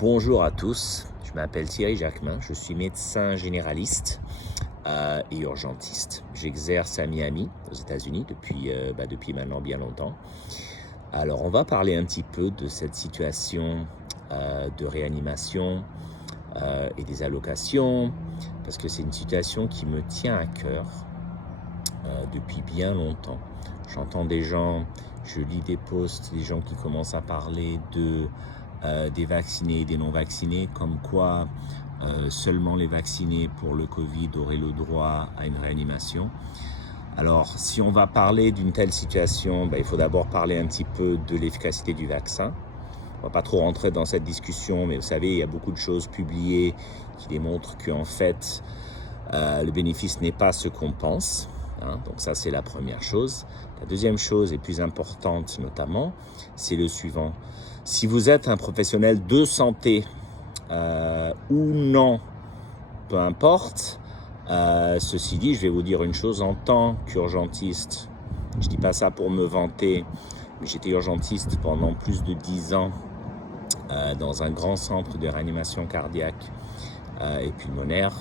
Bonjour à tous, je m'appelle Thierry Jacquemin, je suis médecin généraliste et urgentiste. J'exerce à Miami, aux États-Unis, depuis maintenant bien longtemps. Alors, on va parler un petit peu de cette situation de réanimation et des allocations, parce que c'est une situation qui me tient à cœur depuis bien longtemps. J'entends des gens, je lis des posts, des gens qui commencent à parler des vaccinés et des non-vaccinés, comme quoi seulement les vaccinés pour le Covid auraient le droit à une réanimation. Alors, si on va parler d'une telle situation, il faut d'abord parler un petit peu de l'efficacité du vaccin. On ne va pas trop rentrer dans cette discussion, mais vous savez, il y a beaucoup de choses publiées qui démontrent qu'en fait, le bénéfice n'est pas ce qu'on pense. Donc ça, c'est la première chose. La deuxième chose, et plus importante notamment, c'est le suivant. Si vous êtes un professionnel de santé ou non, peu importe, ceci dit, je vais vous dire une chose, en tant qu'urgentiste, je ne dis pas ça pour me vanter, mais j'étais urgentiste pendant plus de 10 ans dans un grand centre de réanimation cardiaque et pulmonaire.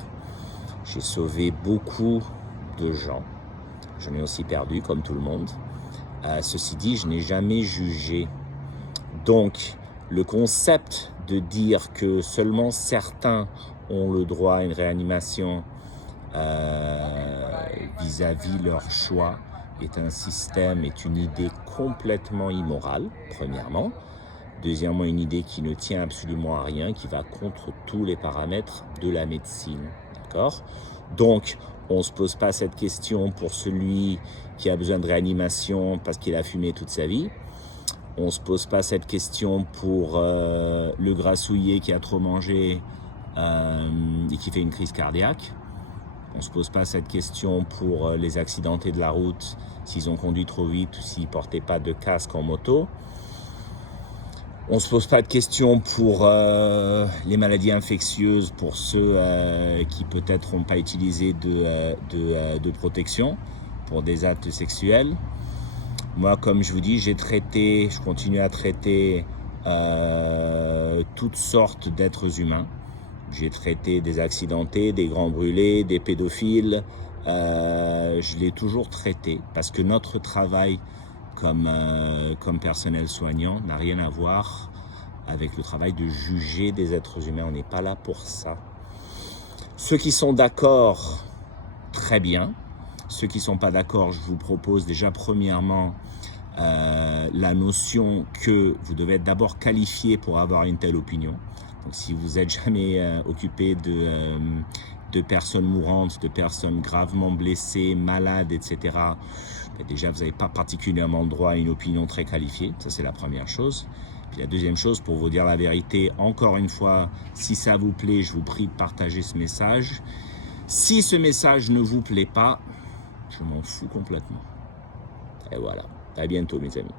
J'ai sauvé beaucoup de gens. J'en ai aussi perdu, comme tout le monde. Ceci dit, je n'ai jamais jugé. Donc, le concept de dire que seulement certains ont le droit à une réanimation vis-à-vis leur choix est un système, est une idée complètement immorale, premièrement. Deuxièmement, une idée qui ne tient absolument à rien, qui va contre tous les paramètres de la médecine. D'accord ? Donc, on ne se pose pas cette question pour celui qui a besoin de réanimation parce qu'il a fumé toute sa vie. On ne se pose pas cette question pour le grassouillet qui a trop mangé et qui fait une crise cardiaque. On ne se pose pas cette question pour les accidentés de la route, s'ils ont conduit trop vite ou s'ils ne portaient pas de casque en moto. On ne se pose pas de questions pour les maladies infectieuses, pour ceux qui peut-être n'ont pas utilisé de protection pour des actes sexuels. Moi, comme je vous dis, je continue à traiter toutes sortes d'êtres humains. J'ai traité des accidentés, des grands brûlés, des pédophiles. Je l'ai toujours traité parce que notre travail comme personnel soignant n'a rien à voir avec le travail de juger des êtres humains. On n'est pas là pour ça. Ceux qui sont d'accord, très bien. Ceux qui ne sont pas d'accord, je vous propose déjà premièrement la notion que vous devez être d'abord qualifié pour avoir une telle opinion. Donc si vous n'êtes jamais occupé de personnes mourantes, de personnes gravement blessées, malades, etc., déjà vous n'avez pas particulièrement droit à une opinion très qualifiée. Ça, c'est la première chose. Puis la deuxième chose, pour vous dire la vérité, encore une fois, si ça vous plaît, je vous prie de partager ce message. Si ce message ne vous plaît pas, je m'en fous complètement. Et voilà. À bientôt, mes amis.